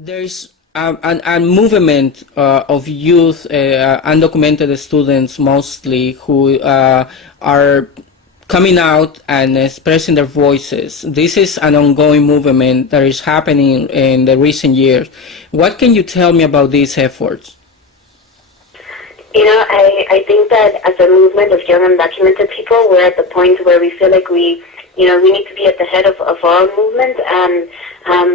There's a movement of youth, undocumented students mostly, who are coming out and expressing their voices. This is an ongoing movement that is happening in the recent years. What can you tell me about these efforts? I think that as a movement of young undocumented people, we're at the point where we feel like we need to be at the head of our movement, and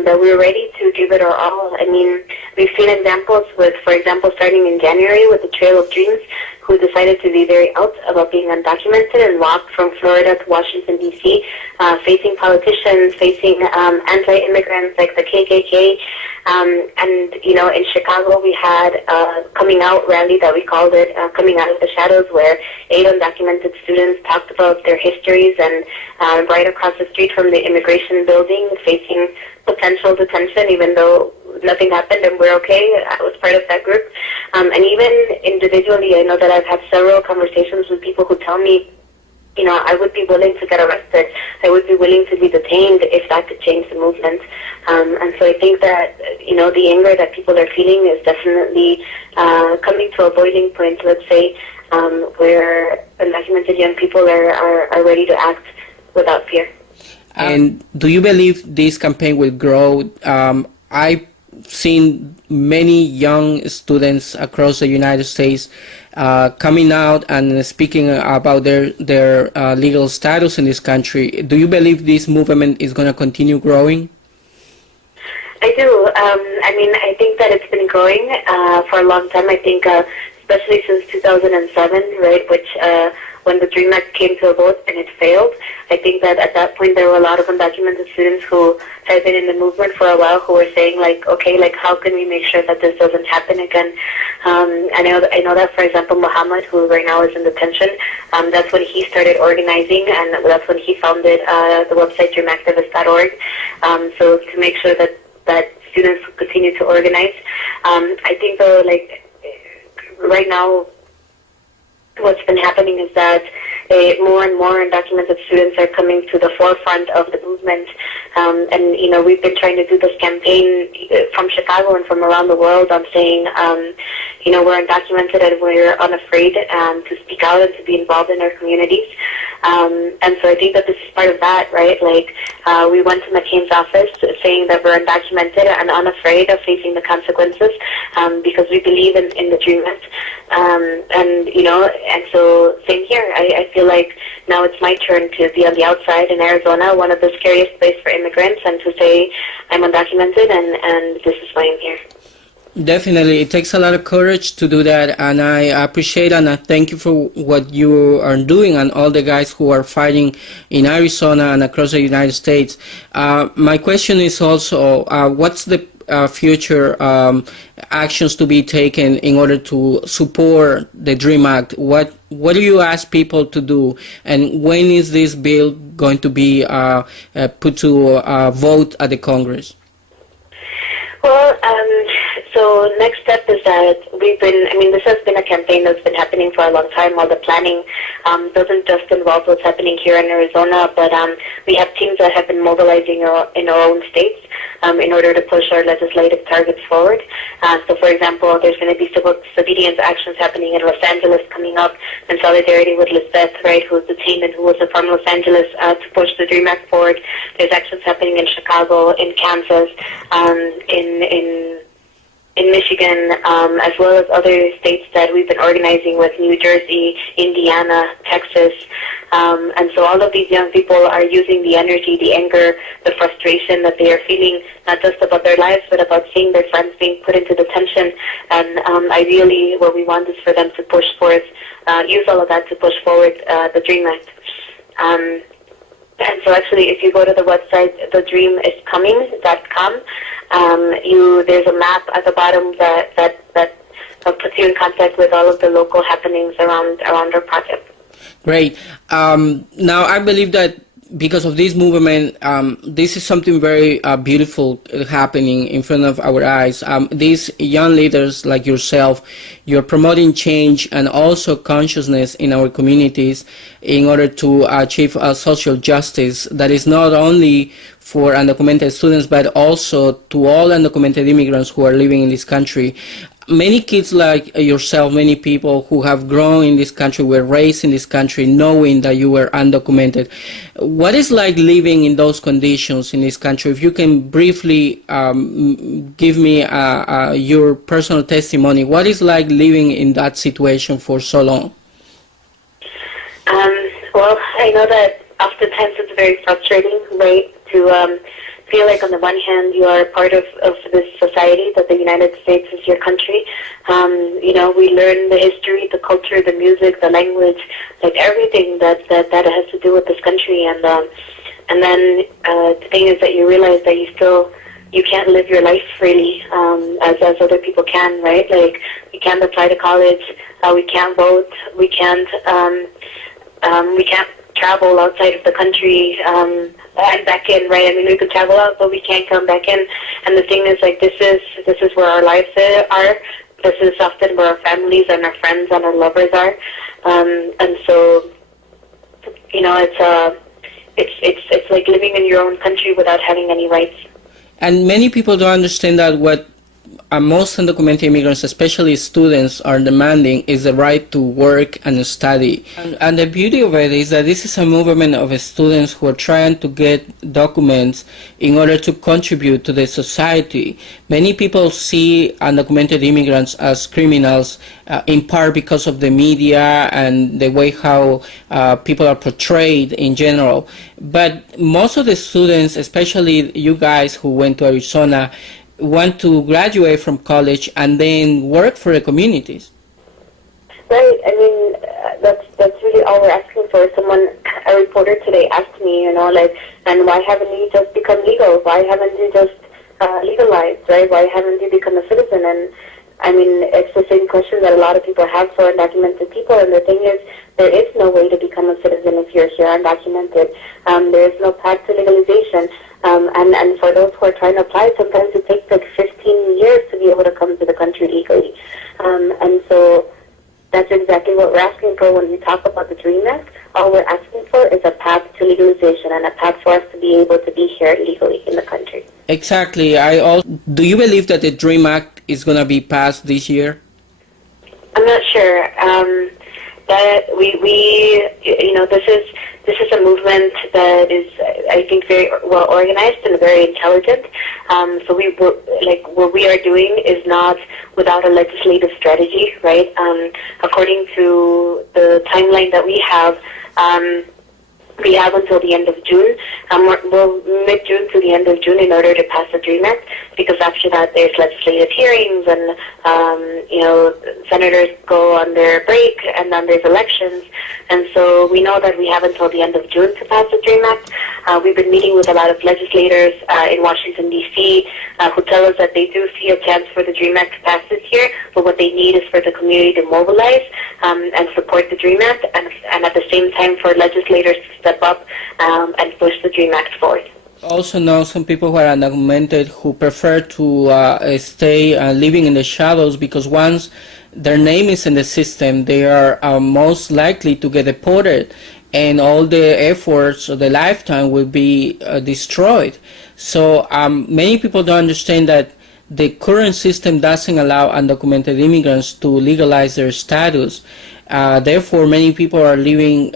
that we're ready to give it our all. I mean, we've seen examples with, for example, starting in January with the Trail of Dreams, who decided to be very out about being undocumented and walked from Florida to Washington, D.C., facing politicians, facing anti-immigrants like the KKK. And, in Chicago we had a coming out rally that we called it Coming Out of the Shadows, where 8 undocumented students talked about their histories, and right across the street from the immigration building facing potential detention, even though nothing happened and we're okay. I was part of that group. And even individually, I know that I've had several conversations with people who tell me, I would be willing to get arrested. I would be willing to be detained if that could change the movement. And so I think that, the anger that people are feeling is definitely coming to a boiling point, let's say, where undocumented young people are ready to act without fear. And do you believe this campaign will grow? I've seen many young students across the United States coming out and speaking about their legal status in this country. Do you believe this movement is going to continue growing? I do. I think that it's been growing for a long time. I think especially since 2007, right, which when the DREAM Act came to a vote and it failed. I think that at that point there were a lot of undocumented students who had been in the movement for a while who were saying, how can we make sure that this doesn't happen again? I know that, for example, Muhammad, who right now is in detention, that's when he started organizing, and that's when he founded the website dreamactivist.org. So to make sure that students continue to organize. I think, though, right now, what's been happening is that more and more undocumented students are coming to the forefront of the movement. And we've been trying to do this campaign from Chicago and from around the world on saying, we're undocumented and we're unafraid to speak out and to be involved in our communities. And so I think that this is part of that, right? We went to McCain's office saying that we're undocumented and unafraid of facing the consequences because we believe in the DREAM Act. And so same here. I feel like now it's my turn to be on the outside in Arizona, one of the scariest places for immigrants, and to say I'm undocumented and this is why I'm here. Definitely. It takes a lot of courage to do that, and I appreciate and I thank you for what you are doing and all the guys who are fighting in Arizona and across the United States. My question is also, what's the future actions to be taken in order to support the DREAM Act? What do you ask people to do, and when is this bill going to be put to vote at the Congress? Well, so next step is that this has been a campaign that's been happening for a long time. While the planning doesn't just involve what's happening here in Arizona, but we have teams that have been mobilizing in our own states in order to push our legislative targets forward. So, for example, there's going to be civil disobedience actions happening in Los Angeles coming up in solidarity with Lisbeth, right, who was detained and who was from Los Angeles to push the DREAM Act forward. There's actions happening in Chicago, in Kansas, in Michigan, as well as other states that we've been organizing with, New Jersey, Indiana, Texas. And so all of these young people are using the energy, the anger, the frustration that they are feeling, not just about their lives, but about seeing their friends being put into detention. And ideally, what we want is for them to push forth, use all of that to push forward the DREAM Act. And so actually, if you go to the website, thedreamiscoming.com, there's a map at the bottom that puts you in contact with all of the local happenings around our project. Great. Now, I believe that because of this movement, this is something very beautiful happening in front of our eyes. These young leaders like yourself, you're promoting change and also consciousness in our communities in order to achieve social justice that is not only for undocumented students, but also to all undocumented immigrants who are living in this country. Many kids like yourself, many people who have grown in this country, were raised in this country knowing that you were undocumented. What is like living in those conditions in this country? If you can briefly give me your personal testimony, what is like living in that situation for so long? Well, I know that oftentimes it's very frustrating, right, to feel like on the one hand you are part of this society, that the United States is your country. We learn the history, the culture, the music, the language, like everything that has to do with this country. And then the thing is that you realize that you can't live your life freely as other people can, right? Like we can't apply to college, we can't vote, we can't travel outside of the country and back in, right? I mean, we could travel out, but we can't come back in. And the thing is, like, this is where our lives are. This is often where our families and our friends and our lovers are. And so, it's like living in your own country without having any rights. And many people don't understand that what most undocumented immigrants, especially students, are demanding is the right to work and study. And the beauty of it is that this is a movement of students who are trying to get documents in order to contribute to the society. Many people see undocumented immigrants as criminals, in part because of the media and the way how people are portrayed in general. But most of the students, especially you guys who went to Arizona, want to graduate from college and then work for the communities. Right. I mean, that's really all we're asking for. A reporter today asked me, and why haven't you just become legal? Why haven't you just legalized, right? Why haven't you become a citizen? And I mean, it's the same question that a lot of people have for undocumented people. And the thing is, there is no way to become a citizen if you're here undocumented. There is no path to legalization. And for those who are trying to apply, sometimes it takes like 15 years to be able to come to the country legally. And so that's exactly what we're asking for when we talk about the DREAM Act. All we're asking for is a path to legalization and a path for us to be able to be here legally in the country. Exactly. Do you believe that the DREAM Act is going to be passed this year? I'm not sure. That this is a movement that is, I think, very well organized and very intelligent. So what we are doing is not without a legislative strategy, right? According to the timeline that we have until the end of June, mid-June to the end of June in order to pass the DREAM Act, because after that there's legislative hearings and, senators go on their break and then there's elections. And so we know that we have until the end of June to pass the DREAM Act. We've been meeting with a lot of legislators in Washington, D.C., who tell us that they do see a chance for the DREAM Act to pass this year, but what they need is for the community to mobilize and support the DREAM Act, and at the same time for legislators to step up and push the DREAM Act forward. Also know some people who are undocumented who prefer to stay living in the shadows, because once their name is in the system, they are most likely to get deported, and all the efforts of the lifetime will be destroyed. So many people don't understand that the current system doesn't allow undocumented immigrants to legalize their status. Therefore, many people are living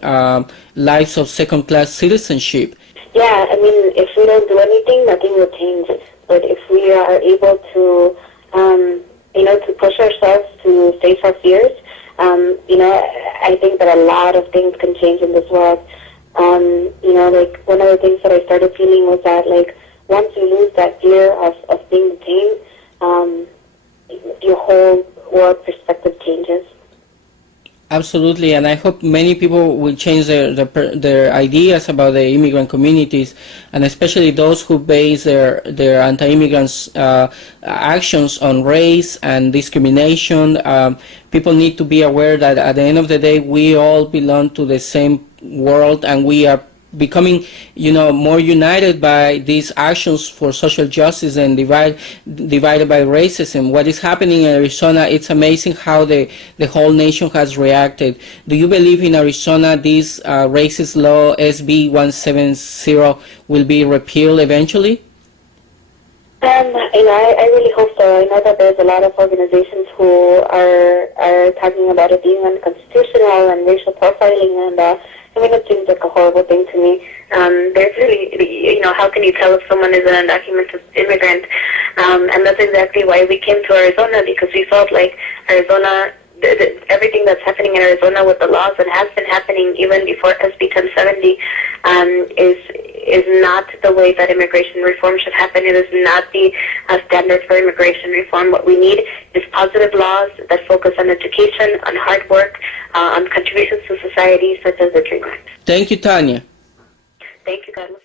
lives of second-class citizenship. Yeah, I mean, if we don't do anything, nothing will change. But if we are able to, to push ourselves to face our fears, I think that a lot of things can change in this world. One of the things that I started feeling was that, once you lose that fear of being detained, your whole world perspective changes. Absolutely, and I hope many people will change their ideas about the immigrant communities, and especially those who base their anti-immigrants actions on race and discrimination. People need to be aware that at the end of the day, we all belong to the same world, and we are becoming, more united by these actions for social justice and divided by racism. What is happening in Arizona, it's amazing how the whole nation has reacted. Do you believe in Arizona this racist law, SB 170, will be repealed eventually? I really hope so. I know that there's a lot of organizations who are talking about it being unconstitutional and racial profiling, and it seems like a horrible thing to me. There's really, how can you tell if someone is an undocumented immigrant? And that's exactly why we came to Arizona, because we felt like Arizona, everything that's happening in Arizona with the laws and has been happening even before SB 1070 is not the way that immigration reform should happen. It is not the standard for immigration reform. What we need is positive laws that focus on education, on hard work, on contributions to society, such as the DREAM Act. Thank you, Tania. Thank you, Carlos.